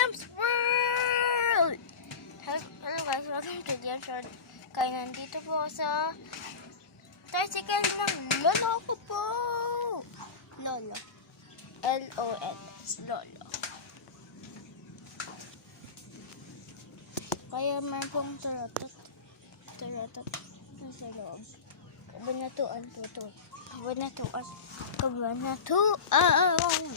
Liam's World! Hello guys, welcome to Liam's World. Kaya nandito po ako sa tricycle ng lolo ko po. Lolo. L-O-L-S. Lolo. Kaya may pong taratot. Taratot. Nasa loob. Kabanatuan po ito. Kabanatuan. Kabanatuan.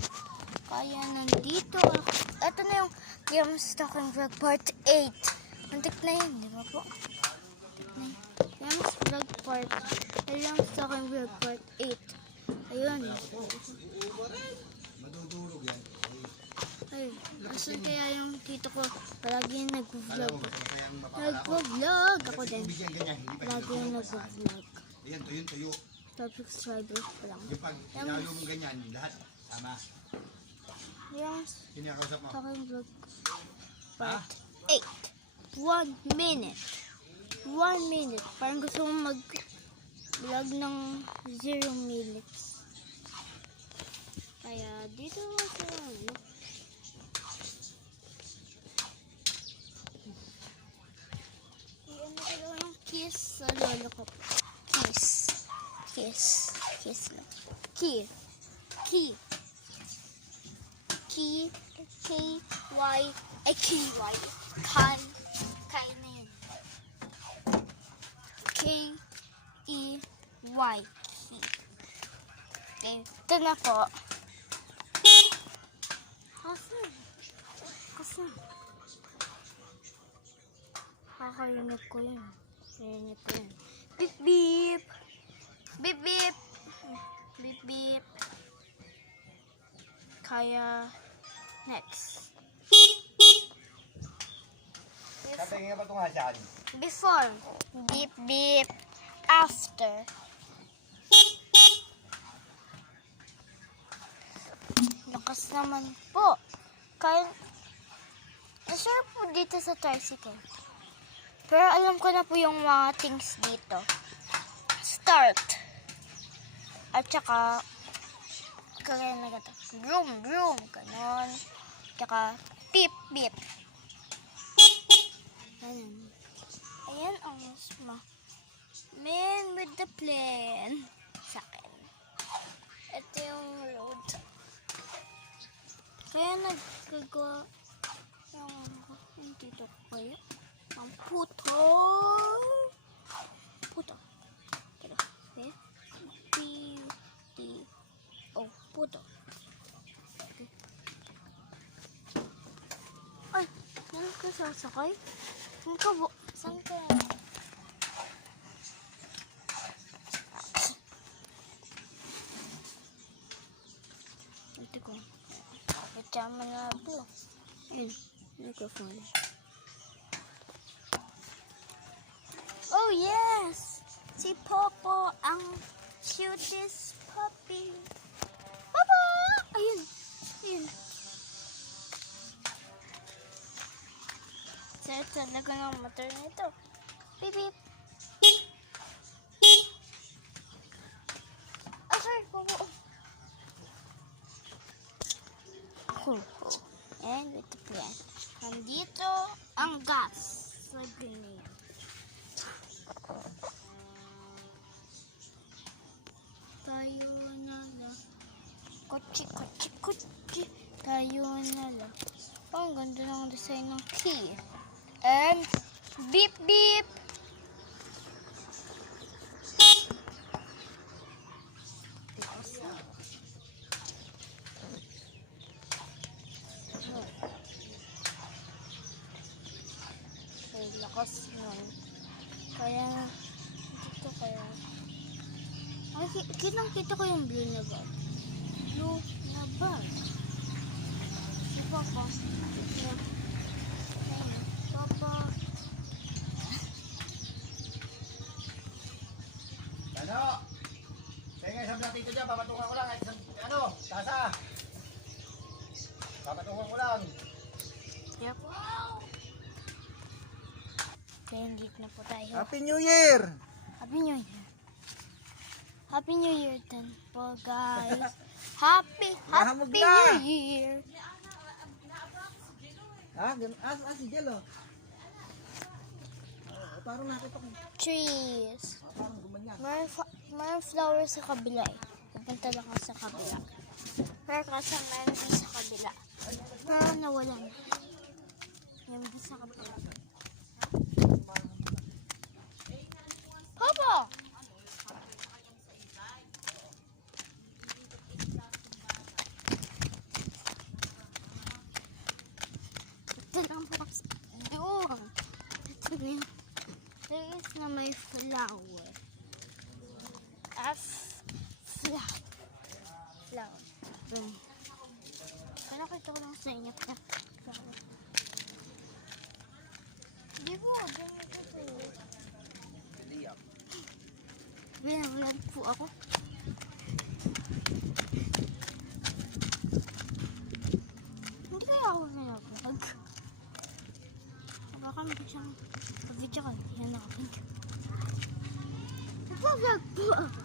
Kaya nandito ako. Ito na yung Liam's Talking Vlog Part 8. Nantik na yun, di ba po? Nantik na yun. Liam's Vlog Part. Liam's Talking Vlog Part 8. Ayun. Madudurog yan. Ay, asan kaya yung tito ko? Palagi yung nag-vlog. Nag-vlog Ako din. Palagi yung nag-vlog. Ayan, tuyo. 12 subscribers pa lang. Yung pag inayo mong ganyan, lahat tama. Yes. Kinakausap mo. Talking Vlog Part 8. 1 minute. 1 minute. Parang gusto mong mag-vlog ng 0 minutes. Kaya dito sa ano. Iyan na talaga yung kiss sa lolo ko. Kiss. Kiss. Kiss lang. Key. Key. Key. K-Y. Ay, K-Y. Kay na yun. K-E-Y. Key. Okay. Ito na po. Kasi. Kakarinig ko yun. Karinig ko yun. Beep, beep. Beep, beep. Beep, beep. Kaya, next. Sabi nga ba ito nga dyan? Before. Beep, beep. After. Lakas naman po. Kaya, nasarap po dito sa tricycle. Pero alam ko na po yung mga things dito. Start. At saka, kaya na gata. Broom, broom. Ganon. Tsaka, beep, beep. Ayan. Ayan ang misma. Man with the plan. Sa akin. Ito yung road. Kaya nagkagawa yung dito ko kaya. Ang puto. Puto. Pero, okay. P-T-O. Puto. Okay. Ay, meron ka sasakay? Saan ka po? Saan ka? Ito ko. Pajama na po. Ayun, microphone. Oh yes! Si Popo ang cutest puppy. Popo! Ayun. Ayun. Sarap talaga ng motor nito. Beep, beep. Oh, sorry, Popo. Cool. And with the plan. Nandito ang gas. Sa grenade. Tayo na lang. Kotse, kotse, kotse. Tayo na lang. Oh, ang ganda ng design ng key. And beep, beep. Okay, lakas nun. Kaya, dito kaya. Ay, kitang-kita ko yung blue na bag. Blue na bag. Papa. Papa. Ano? Kaya nga isang dito dyan, papatungan ko lang. Ano? Tasa. Papatungan ko lang. Yep. Kaya dito na po tayo. Happy New Year! Happy New Year. Happy New Year din po, guys. Happy Nahamog New na. Year. Ah, si Jel, oh. Parang nakita ko. Trees. Parang gumanyan. May flowers sa kabila eh. Pupunta lang ako sa kabila. Pero kasi meron din sa kabila. Pero nawala na. Yung din sa kabila. Papa! Ito lang po. Doon. Ito na yun. There is na may flower. Flower. Kaya ko lang sa inyo. Flower. Hindi po. Binawalan po ako. Hindi kaya ako nag-vlog. Baka mag-video ko. Yan naka-pink. Nag-vlog po ako.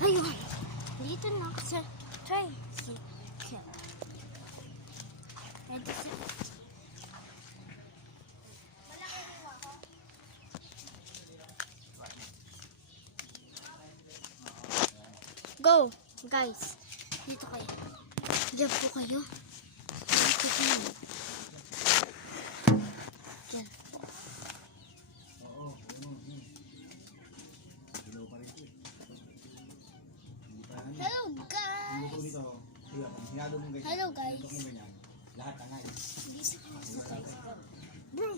Ayun. Dito na ako sa tricycle. Ito si... Go, guys. Dito kayo. Diyan po kayo. Dito kayo. Diyan. Hello, guys. Hello, guys. Lahat na nga. Hindi sa kayo sa tricycle. Bro.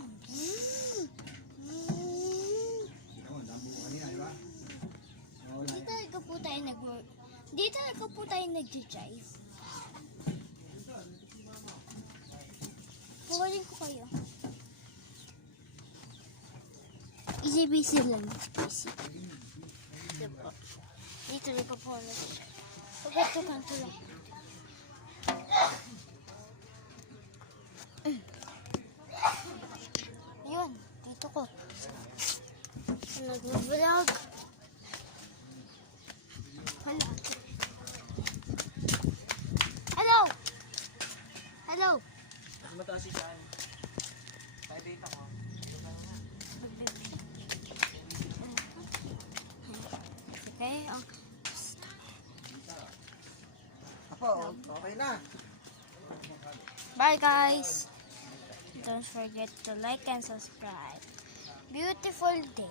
Dito talaga po tayo nag-work. Dito talaga po tayo nag-drive. Pukunin ko kayo. Easy busy lang. Busy. Dito talaga po nag-drive. Pagkat ko kanto lang. Yun, dito ko. Nag-vlog. Hello! Hello! Mataas si Chan. Tayo dito ko. Okay, Apo, okay na. bye guys! Don't forget to like and subscribe. Beautiful day.